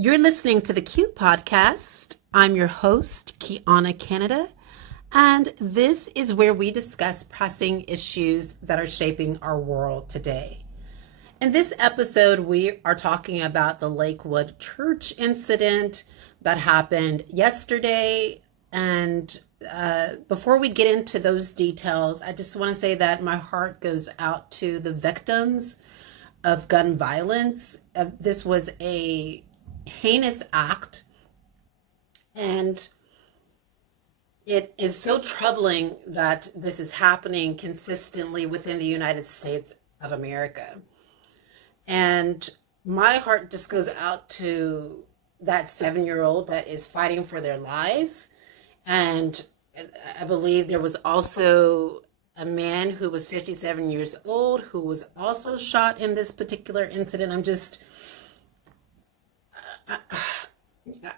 You're listening to the Q Podcast. I'm your host, Kiana Canada, and this is where we discuss pressing issues that are shaping our world today. In this episode, we are talking about the Lakewood Church incident that happened yesterday. And before we get into those details, I just want to say that my heart goes out to the victims of gun violence. This was a heinous act, and it is so troubling that this is happening consistently within the United States of America. And my heart just goes out to that 7-year-old that is fighting for their lives. And I believe there was also a man who was 57 years old who was also shot in this particular incident.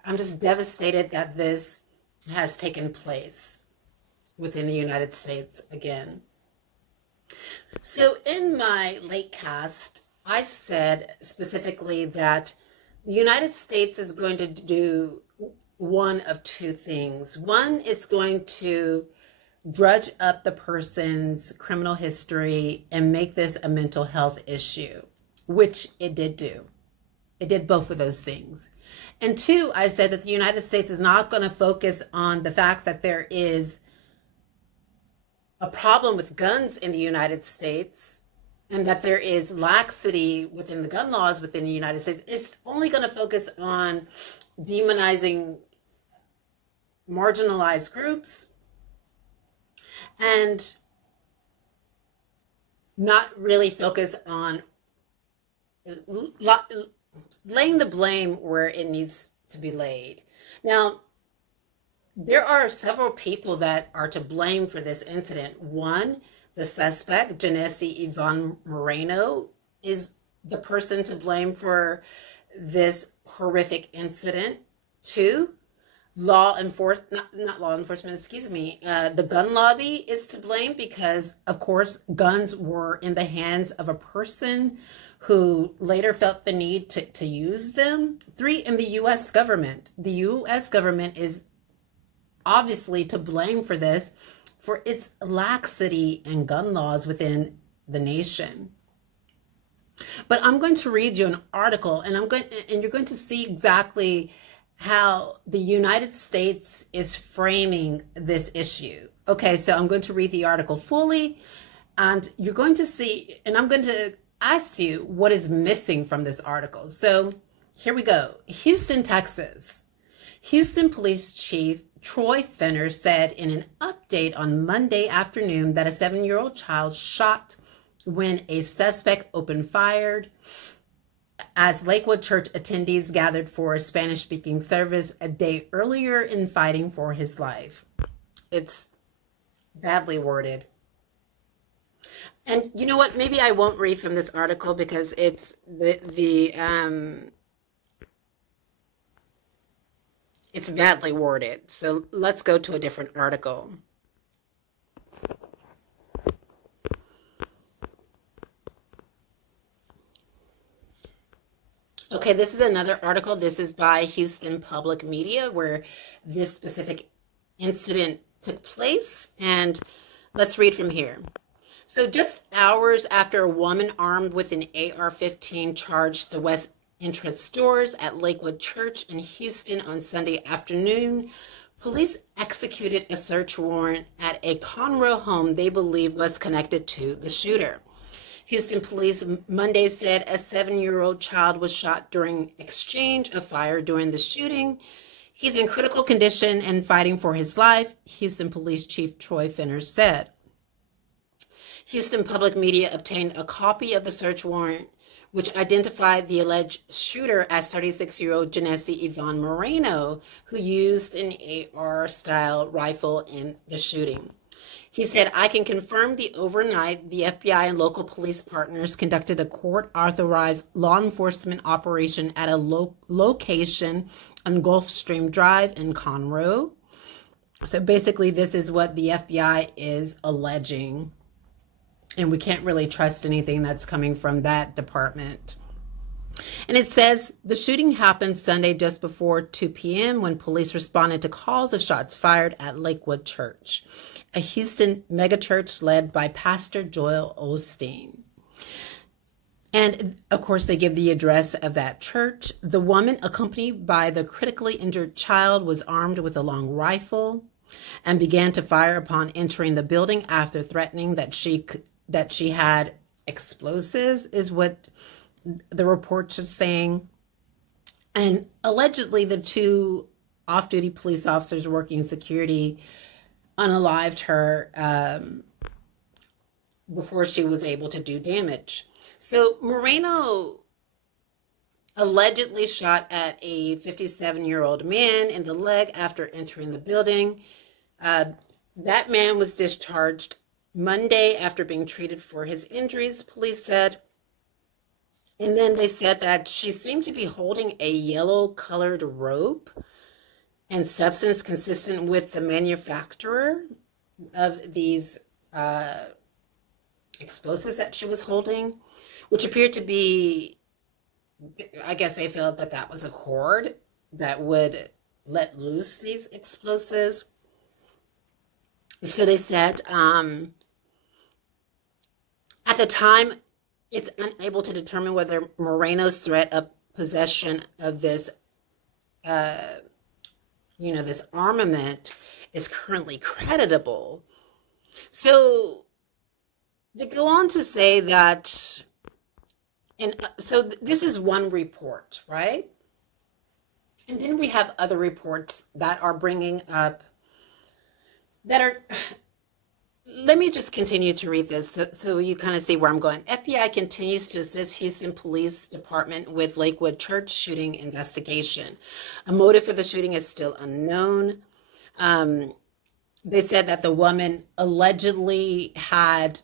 I'm just devastated that this has taken place within the United States again. So in my Latecast, I said specifically that the United States is going to do one of two things. One, it's going to drudge up the person's criminal history and make this a mental health issue, which it did do. It did both of those things. And two, I said that the United States is not going to focus on the fact that there is a problem with guns in the United States and that there is laxity within the gun laws within the United States. It's only going to focus on demonizing marginalized groups and not really focus on laying the blame where it needs to be laid. Now, there are several people that are to blame for this incident. One, the suspect, Genesse Moreno, is the person to blame for this horrific incident. Two, the gun lobby is to blame because, of course, guns were in the hands of a person who later felt the need to use them. Three, in the U.S. government. The U.S. government is obviously to blame for this, for its laxity in gun laws within the nation. But I'm going to read you an article, and you're going to see exactly how the United States is framing this issue. Okay, so I'm going to read the article fully, and you're going to see, and I'm going to ask you what is missing from this article. So here we go. Houston, Texas. Houston Police Chief Troy Finner said in an update on Monday afternoon that a 7-year-old child shot when a suspect opened fire as Lakewood Church attendees gathered for a Spanish-speaking service a day earlier in fighting for his life. It's badly worded. And you know what? Maybe I won't read from this article because it's it's badly worded. So let's go to a different article. Okay, this is another article. This is by Houston Public Media where this specific incident took place. And let's read from here. So just hours after a woman armed with an AR-15 charged the West entrance doors at Lakewood Church in Houston on Sunday afternoon, police executed a search warrant at a Conroe home they believe was connected to the shooter. Houston police Monday said a 7-year-old child was shot during exchange of fire during the shooting. He's in critical condition and fighting for his life, Houston Police Chief Troy Finner said. Houston Public Media obtained a copy of the search warrant, which identified the alleged shooter as 36-year-old Genesse Moreno, who used an AR-style rifle in the shooting. He said, I can confirm the overnight, the FBI and local police partners conducted a court-authorized law enforcement operation at a location on Gulfstream Drive in Conroe. So basically, this is what the FBI is alleging. And we can't really trust anything that's coming from that department. And it says the shooting happened Sunday just before 2 p.m. when police responded to calls of shots fired at Lakewood Church, a Houston megachurch led by Pastor Joel Osteen. And of course, they give the address of that church. The woman, accompanied by the critically injured child, was armed with a long rifle and began to fire upon entering the building after threatening that she had explosives, is what the reports are saying. And allegedly, the two off-duty police officers working security unalived her before she was able to do damage. So Moreno allegedly shot at a 57-year-old man in the leg after entering the building. That man was discharged Monday after being treated for his injuries, police said. And then they said that she seemed to be holding a yellow-colored rope and substance consistent with the manufacturer of these explosives that she was holding, which appeared to be, I guess they felt that that was a cord that would let loose these explosives. So they said at the time, it's unable to determine whether Moreno's threat of possession of this, this armament is currently creditable. So they go on to say that, this is one report, right? And then we have other reports that are bringing up, let me just continue to read this so you kind of see where I'm going. FBI continues to assist Houston Police Department with Lakewood Church shooting investigation. A motive for the shooting is still unknown. They said that the woman allegedly had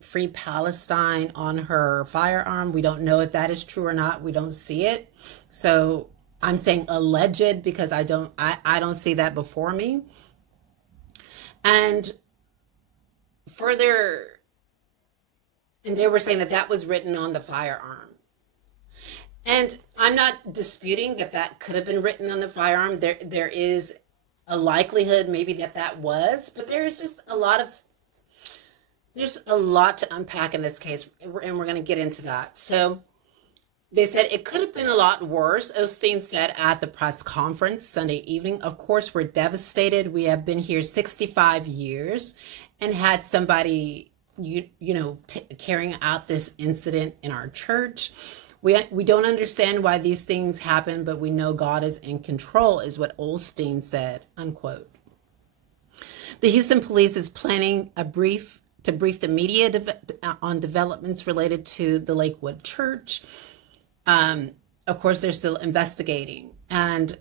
Free Palestine on her firearm. We don't know if that is true or not. We don't see it. So I'm saying alleged because I don't see that before me. And further, and they were saying that that was written on the firearm. And I'm not disputing that that could have been written on the firearm. There is a likelihood maybe that was, but there's just there's a lot to unpack in this case, and we're going to get into that. So they said it could have been a lot worse, Osteen said at the press conference Sunday evening. Of course, we're devastated. We have been here 65 years and had somebody, carrying out this incident in our church. We don't understand why these things happen, but we know God is in control, is what Osteen said, unquote. The Houston police is planning to brief the media on developments related to the Lakewood Church. Of course, they're still investigating. And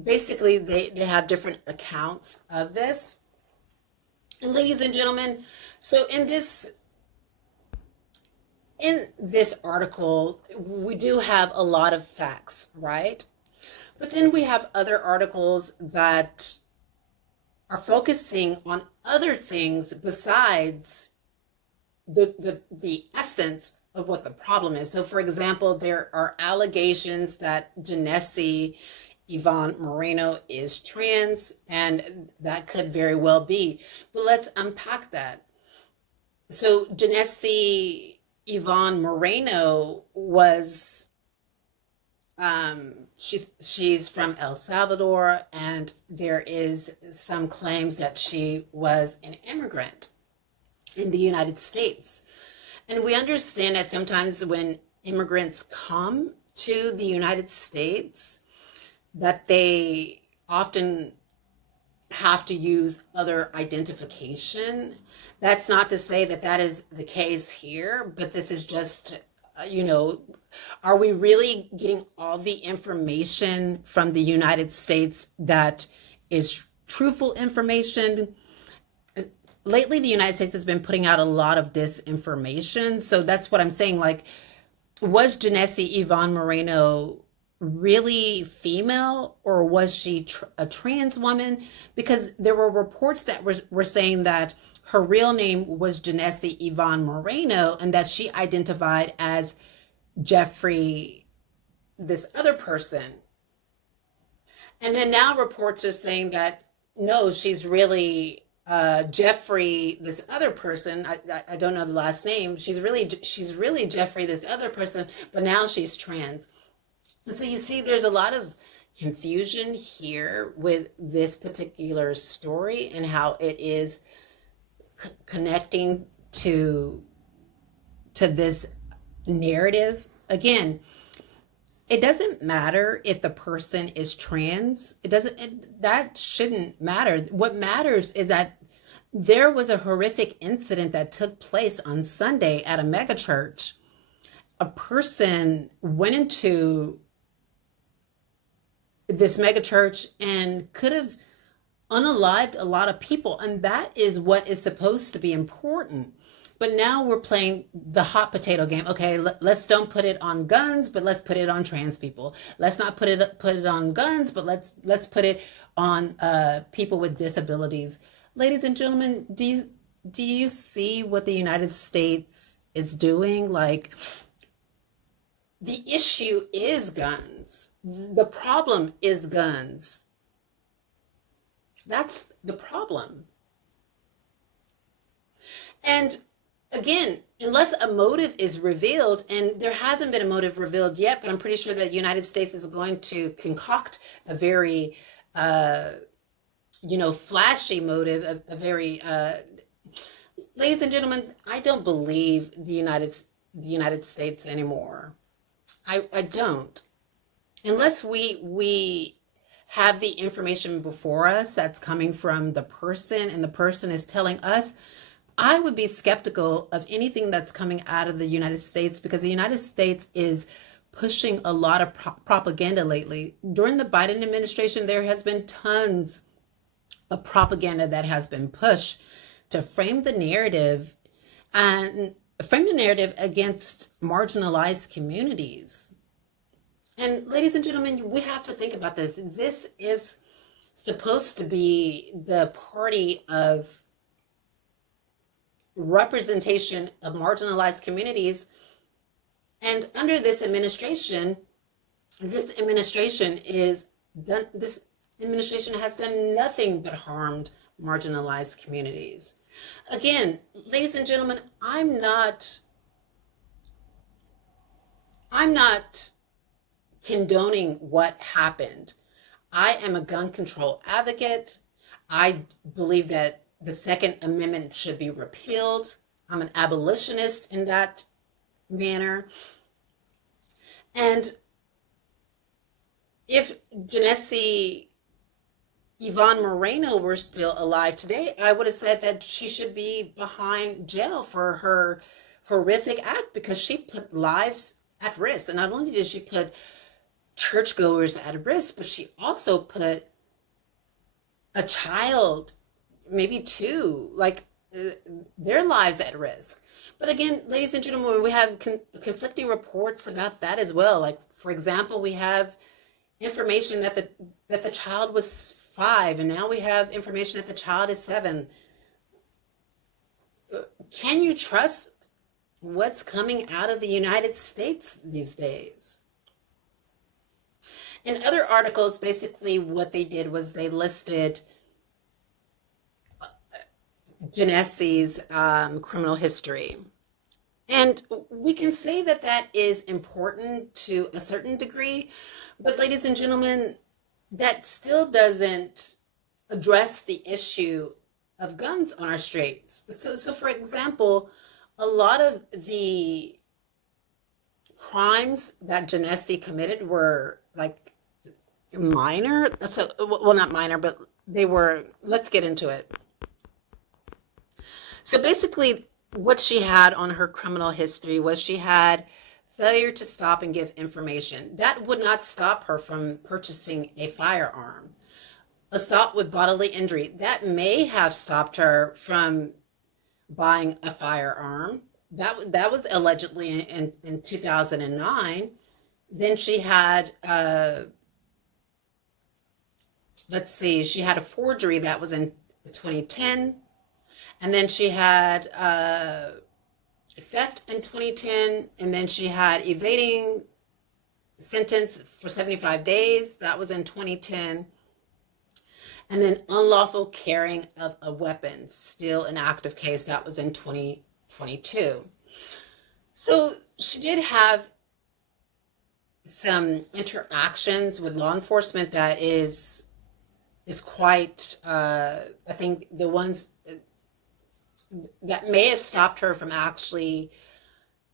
basically, they have different accounts of this. And ladies and gentlemen, so in this article, we do have a lot of facts, right? But then we have other articles that are focusing on other things besides the essence of what the problem is. So, for example, there are allegations that Genesse Yvonne Moreno is trans, and that could very well be. But let's unpack that. So Genesse Yvonne Moreno was, she's from El Salvador, and there is some claims that she was an immigrant in the United States. And we understand that sometimes when immigrants come to the United States, that they often have to use other identification. That's not to say that that is the case here, but this is just, are we really getting all the information from the United States that is truthful information? Lately, the United States has been putting out a lot of disinformation. So that's what I'm saying. Like, was Genesse Yvonne Moreno really female, or was she a trans woman? Because there were reports that were saying that her real name was Genesse Yvonne Moreno, and that she identified as Jeffrey, this other person. And then now reports are saying that no, she's really Jeffrey, this other person. I don't know the last name. She's really Jeffrey, this other person, but now she's trans. So you see, there's a lot of confusion here with this particular story and how it is connecting to this narrative. Again, it doesn't matter if the person is trans. That shouldn't matter. What matters is that there was a horrific incident that took place on Sunday at a megachurch. A person went into this megachurch and could have unalived a lot of people, and that is what is supposed to be important. But now we're playing the hot potato game. Okay, let's don't put it on guns, but let's put it on trans people. Let's not put it on guns, but let's put it on people with disabilities. Ladies and gentlemen, do you see what the United States is doing? Like, the issue is guns. The problem is guns. That's the problem. And again, unless a motive is revealed, and there hasn't been a motive revealed yet, but I'm pretty sure that the United States is going to concoct a very, flashy motive, a very, ladies and gentlemen, I don't believe the United States anymore. I don't. Unless we have the information before us that's coming from the person, and the person is telling us, I would be skeptical of anything that's coming out of the United States, because the United States is pushing a lot of propaganda lately. During the Biden administration, there has been tons of propaganda that has been pushed to frame the narrative against marginalized communities. And ladies and gentlemen, we have to think about this. This is supposed to be the party of representation of marginalized communities. And under this administration has done nothing but harmed marginalized communities. Again, ladies and gentlemen, I'm not condoning what happened. I am a gun control advocate. I believe that the Second Amendment should be repealed. I'm an abolitionist in that manner. And if Genesse Yvonne Moreno were still alive today, I would have said that she should be behind jail for her horrific act, because she put lives at risk. And not only did she put churchgoers at risk, but she also put a child, maybe two, their lives at risk. But again, ladies and gentlemen, we have conflicting reports about that as well. Like, for example, we have information that the child was 5, and now we have information that the child is 7. Can you trust what's coming out of the United States these days? In other articles, basically what they did was they listed Genesse's criminal history. And we can say that that is important to a certain degree, but ladies and gentlemen, that still doesn't address the issue of guns on our streets. So for example, a lot of the crimes that Genesse committed were like minor. So, well, not minor, but they were, let's get into it. So basically what she had on her criminal history was she had failure to stop and give information. That would not stop her from purchasing a firearm. Assault with bodily injury, that may have stopped her from buying a firearm. That was allegedly in 2009. Then she had, let's see, she had a forgery that was in 2010. And then she had theft in 2010. And then she had evading sentence for 75 days. That was in 2010. And then unlawful carrying of a weapon, still an active case. That was in 2022. So she did have some interactions with law enforcement that is quite, I think the ones that may have stopped her from actually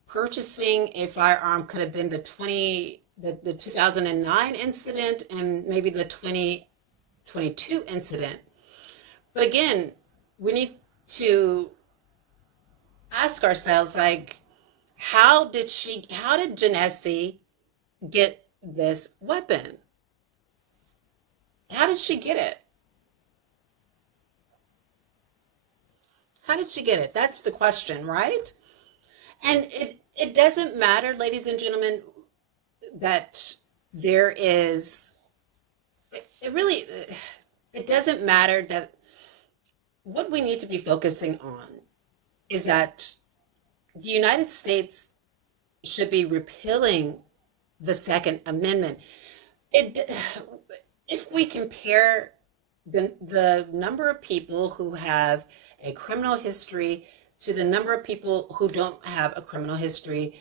purchasing a firearm could have been the 2009 incident and maybe the 2022 incident. But again, we need to ask ourselves, like, how did Genesse get this weapon? How did she get it? How did she get it? That's the question, right? And it doesn't matter, ladies and gentlemen, that there is, it doesn't matter. That what we need to be focusing on is that the United States should be repealing the Second Amendment. If we compare the number of people who have a criminal history to the number of people who don't have a criminal history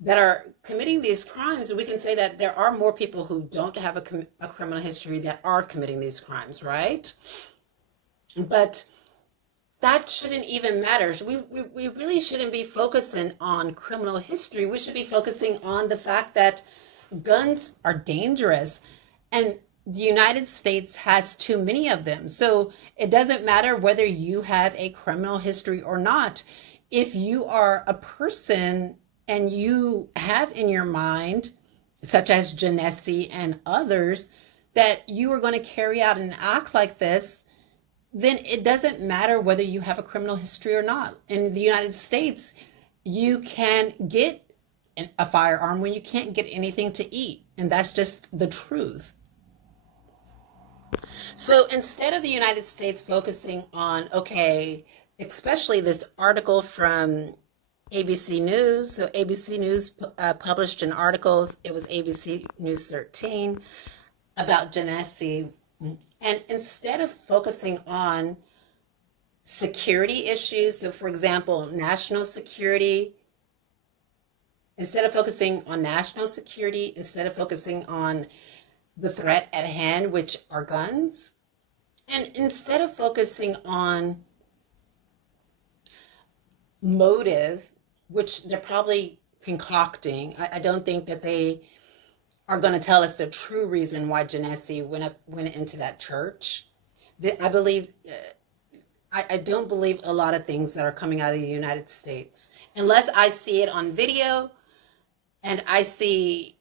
that are committing these crimes, we can say that there are more people who don't have a criminal history that are committing these crimes, right? But that shouldn't even matter. We really shouldn't be focusing on criminal history. We should be focusing on the fact that guns are dangerous, and the United States has too many of them. So it doesn't matter whether you have a criminal history or not. If you are a person and you have in your mind, such as Genesse and others, that you are going to carry out an act like this, then it doesn't matter whether you have a criminal history or not. In the United States, you can get a firearm when you can't get anything to eat. And that's just the truth. So instead of the United States focusing on, okay, especially this article from ABC News. So ABC News published an article, it was ABC News 13, about Genesse. And instead of focusing on security issues, so for example, national security, instead of focusing on national security, instead of focusing on the threat at hand, which are guns, and instead of focusing on motive, which they're probably concocting, I don't think that they are going to tell us the true reason why Genesse went into that church. I believe, I don't believe a lot of things that are coming out of the United States, unless I see it on video and I see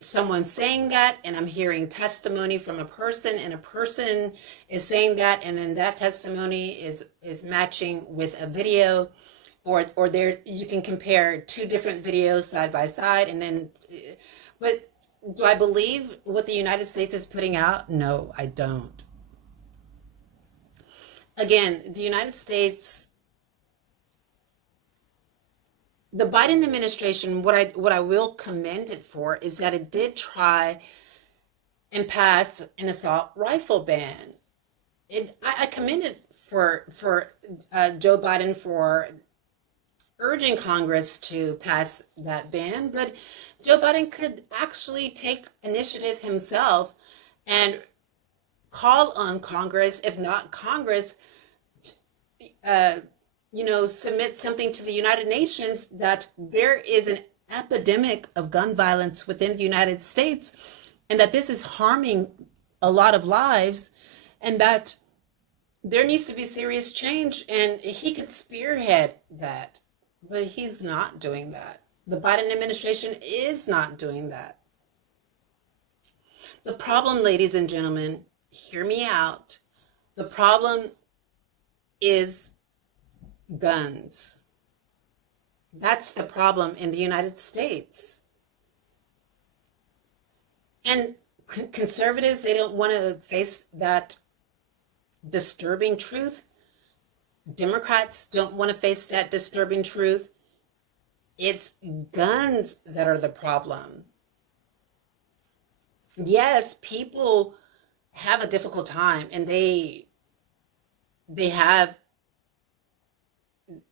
someone saying that, and I'm hearing testimony from a person, and a person is saying that, and then that testimony is matching with a video, or there you can compare two different videos side by side, and then, but do I believe what the United States is putting out? No, I don't. Again, the United States, the Biden administration, what I will commend it for is that it did try and pass an assault rifle ban. I commend it for Joe Biden for urging Congress to pass that ban, but Joe Biden could actually take initiative himself and call on Congress, if not Congress, submit something to the United Nations that there is an epidemic of gun violence within the United States, and that this is harming a lot of lives, and that there needs to be serious change, and he could spearhead that, but he's not doing that. The Biden administration is not doing that. The problem, ladies and gentlemen, hear me out. The problem is guns. That's the problem in the United States. And conservatives, they don't want to face that disturbing truth. Democrats don't want to face that disturbing truth. It's guns that are the problem. Yes, people have a difficult time, and they have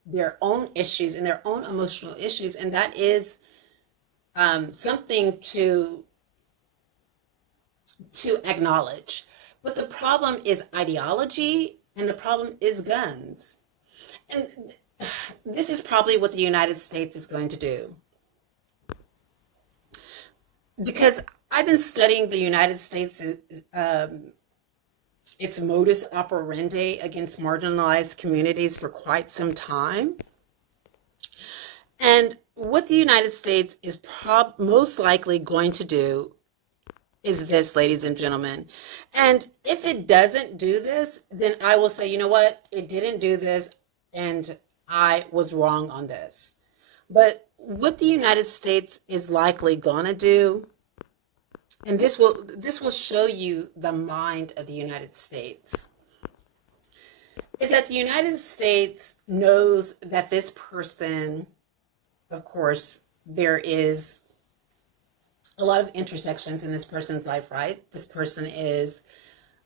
their own issues and their own emotional issues, and that is something to acknowledge. But the problem is ideology, and the problem is guns. And this is probably what the United States is going to do. Because I've been studying the United States, its modus operandi against marginalized communities for quite some time. And what the United States is most likely going to do is this, ladies and gentlemen. And if it doesn't do this, then I will say, you know what? It didn't do this, and I was wrong on this. But what the United States is likely going to do, and this will show you the mind of the United States, is that the United States knows that this person, of course, there is a lot of intersections in this person's life, right? This person is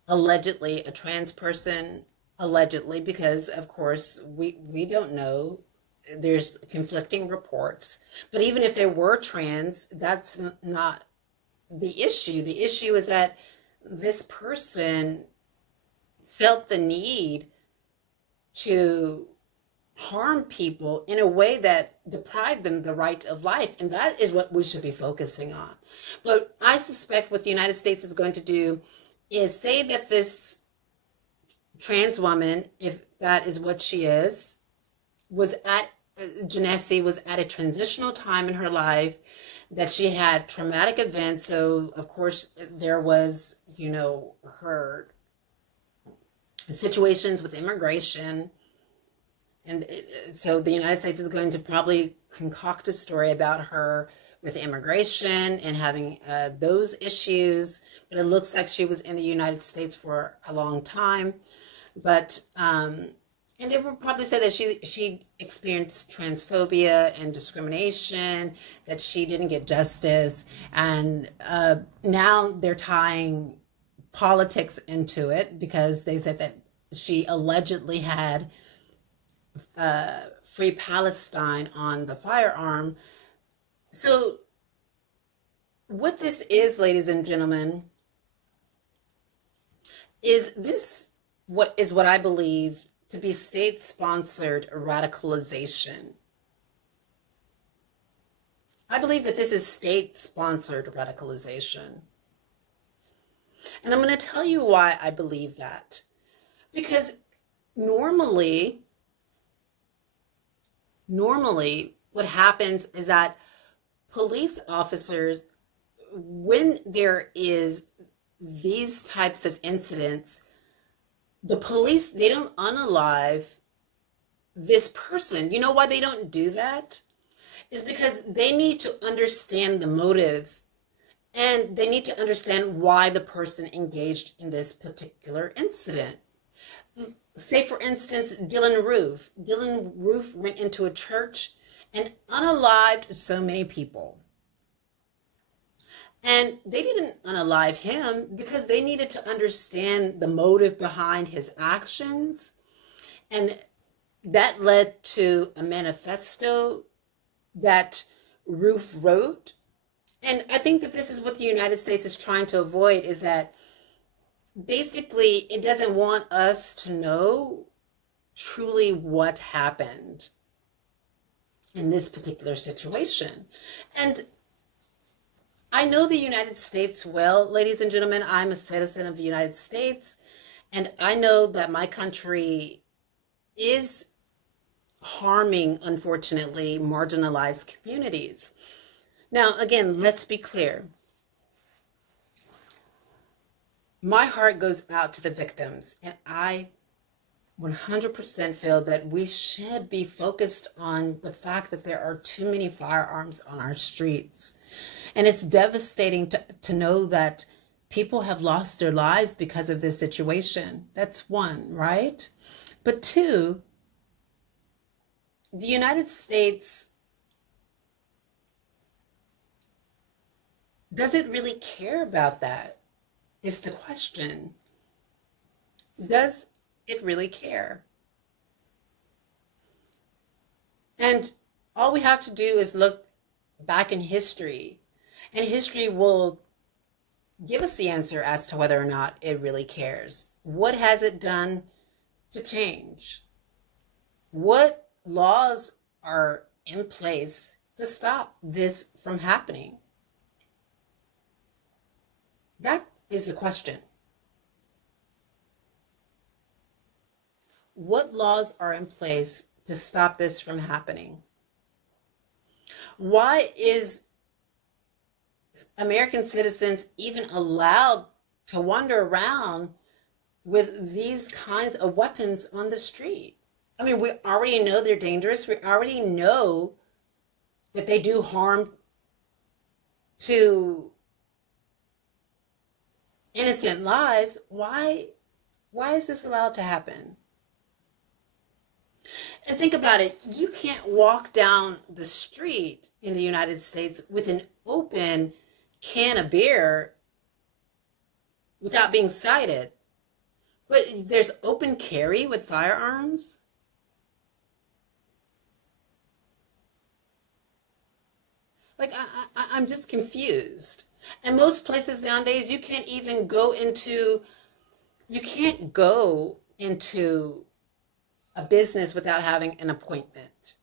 allegedly a trans person, allegedly, because of course we don't know. There's conflicting reports. But even if they were trans, that's not the issue. The issue is that this person felt the need to harm people in a way that deprived them the right of life. And that is what we should be focusing on. But I suspect what the United States is going to do is say that this trans woman, if that is what she is, Genesse was at a transitional time in her life, that she had traumatic events. So of course there was, her situations with immigration. And so the United States is going to probably concoct a story about her with immigration and having those issues. But it looks like she was in the United States for a long time. But, and they will probably say that she experienced transphobia and discrimination, that she didn't get justice. And now they're tying politics into it, because they said that she allegedly had Free Palestine on the firearm. So what this is, ladies and gentlemen, is what I believe to be state-sponsored radicalization. I believe that this is state-sponsored radicalization. And I'm going to tell you why I believe that. Because normally what happens is that police officers, when there is these types of incidents, the police, they don't unalive this person. You know why they don't do that? Is because they need to understand the motive, and they need to understand why the person engaged in this particular incident. Say, for instance, Dylan Roof. Dylan Roof went into a church and unalived so many people. And they didn't unalive him because they needed to understand the motive behind his actions. And that led to a manifesto that Roof wrote. And I think that this is what the United States is trying to avoid, is that basically it doesn't want us to know truly what happened in this particular situation. And I know the United States well, ladies and gentlemen. I'm a citizen of the United States, and I know that my country is harming, unfortunately, marginalized communities. Now, again, let's be clear. My heart goes out to the victims, and I 100% feel that we should be focused on the fact that there are too many firearms on our streets. And it's devastating to know that people have lost their lives because of this situation. That's one, right? But two, the United States, does it really care about that? Is the question. Does it really care? And all we have to do is look back in history, and history will give us the answer as to whether or not it really cares. What has it done to change? What laws are in place to stop this from happening? That is the question. What laws are in place to stop this from happening? Why is American citizens even allowed to wander around with these kinds of weapons on the street? I mean, we already know they're dangerous. We already know that they do harm to innocent lives. Why is this allowed to happen? And think about it. You can't walk down the street in the United States with an open can of beer without being cited. But there's open carry with firearms. Like, I'm just confused. And most places nowadays, you can't go into a business without having an appointment.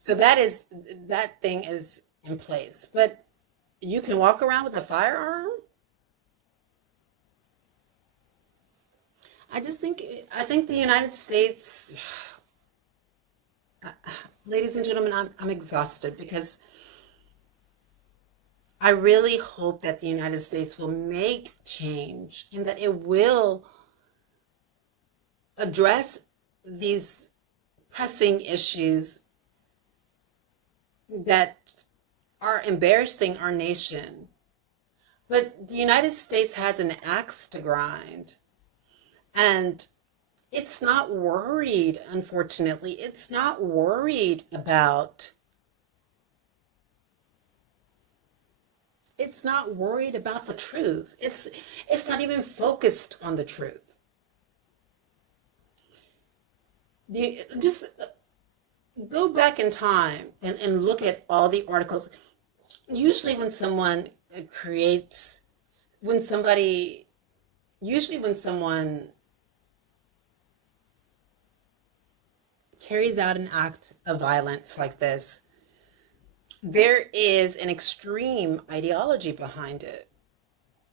So that thing is in place. But you can walk around with a firearm? I think the United States, ladies and gentlemen, I'm exhausted, because I really hope that the United States will make change and that it will address these pressing issues that are embarrassing our nation. But the United States has an axe to grind, and it's not worried, unfortunately, it's not worried about the truth. It's not even focused on the truth. Just go back in time and look at all the articles. Usually when someone carries out an act of violence like this, there is an extreme ideology behind it.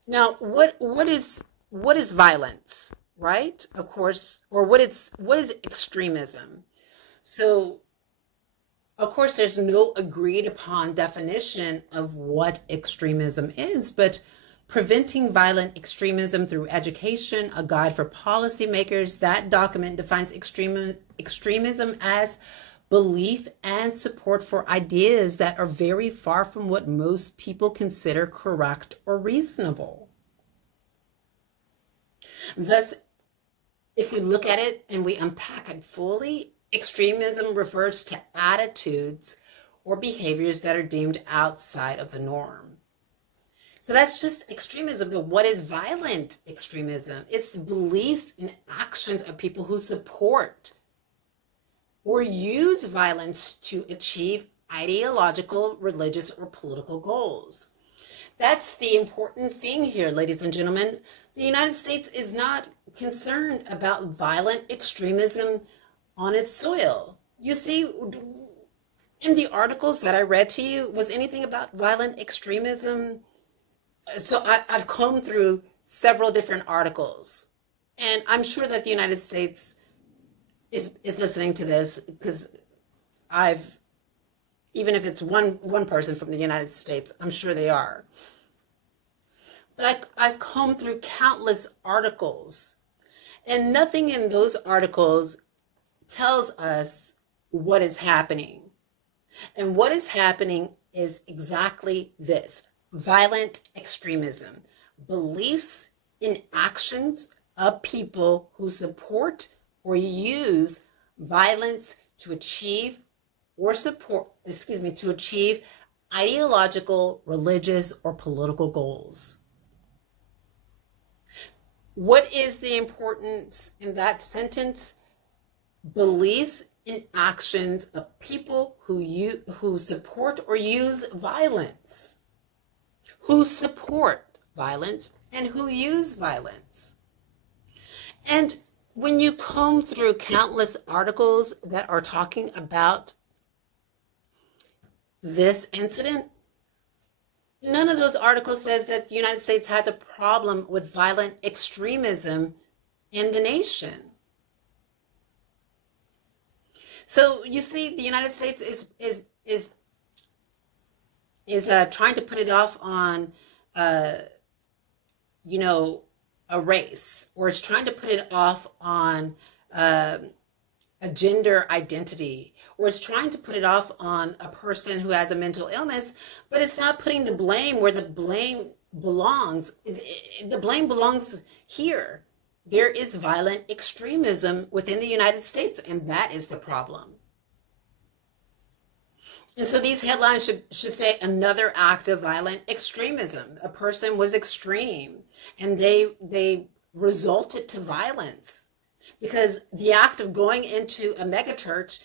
Now, what is violence, right? Of course, or what is extremism? So, of course, there's no agreed upon definition of what extremism is, but Preventing Violent Extremism Through Education, a guide for policymakers, that document defines extremism as belief and support for ideas that are very far from what most people consider correct or reasonable. Thus, if we look at it and we unpack it fully, extremism refers to attitudes or behaviors that are deemed outside of the norm. So that's just extremism. But what is violent extremism? It's beliefs and actions of people who support or use violence to achieve ideological, religious, or political goals. That's the important thing here, ladies and gentlemen. The United States is not concerned about violent extremism on its soil. You see, in the articles that I read to you, was anything about violent extremism? So I've combed through several different articles, and I'm sure that the United States is listening to this, because even if it's one person from the United States, I'm sure they are. But I've combed through countless articles, And nothing in those articles tells us what is happening. And what is happening is exactly this: violent extremism, beliefs and actions of people who support or use violence to achieve to achieve ideological, religious, or political goals. What is the importance in that sentence? Beliefs and actions of people who support or use violence, who support violence and who use violence. And when you comb through countless articles that are talking about this incident, none of those articles says that the United States has a problem with violent extremism in the nation. So you see, the United States is trying to put it off on, a race, or it's trying to put it off on a gender identity, or it's trying to put it off on a person who has a mental illness, but it's not putting the blame where the blame belongs. The blame belongs here. There is violent extremism within the United States, and that is the problem. And so these headlines should say another act of violent extremism. A person was extreme and they resulted to violence, because the act of going into a megachurch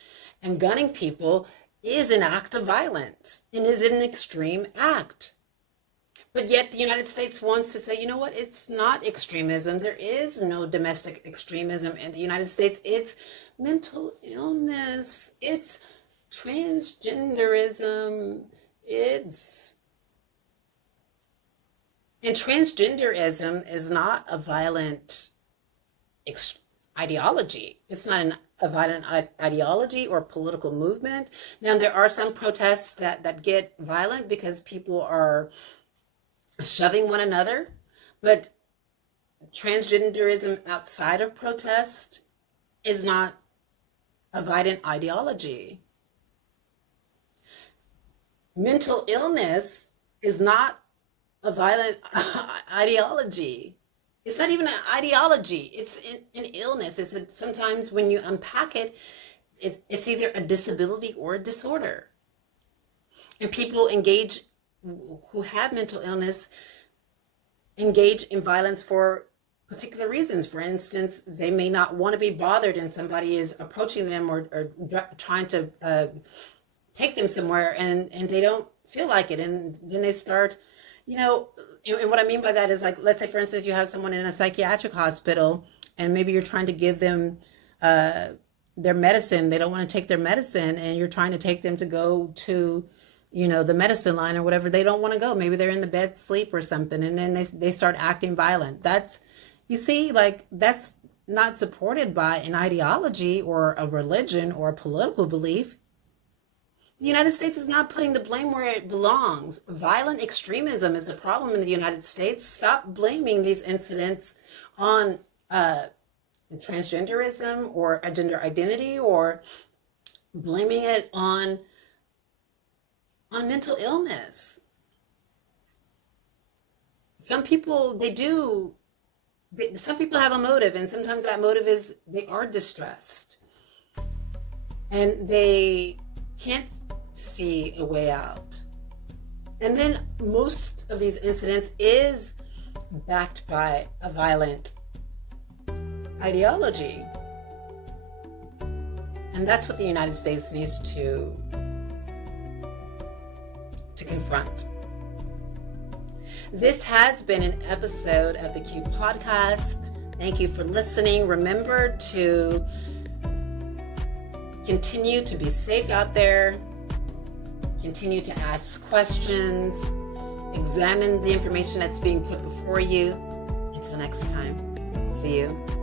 and gunning people is an act of violence and is an extreme act. But yet the United States wants to say, you know what, it's not extremism. There is no domestic extremism in the United States. It's mental illness. It's transgenderism. And transgenderism is not a violent ideology. It's not a violent ideology or political movement. Now, there are some protests that get violent because people are shoving one another, but transgenderism outside of protest is not a violent ideology. Mental illness is not a violent ideology. It's not even an ideology. It's an illness. Sometimes when you unpack it, it's either a disability or a disorder. And people who have mental illness engage in violence for particular reasons. For instance, they may not want to be bothered and somebody is approaching them or trying to take them somewhere, and they don't feel like it. And then they start, and what I mean by that is, like, let's say, for instance, you have someone in a psychiatric hospital and maybe you're trying to give them their medicine. They don't want to take their medicine, and you're trying to take them to go to the medicine line or whatever. They don't want to go. Maybe they're in the bed sleep or something, and then they start acting violent. That's not supported by an ideology or a religion or a political belief. The United States is not putting the blame where it belongs. Violent extremism is a problem in the United States. Stop blaming these incidents on transgenderism or a gender identity, or blaming it on mental illness. Some people, some people have a motive, and sometimes that motive is they are distressed and they can't see a way out. And then most of these incidents is backed by a violent ideology. And that's what the United States needs to confront. This has been an episode of the Q Podcast. Thank you for listening. Remember to continue to be safe out there. Continue to ask questions. Examine the information that's being put before you. Until next time, see you.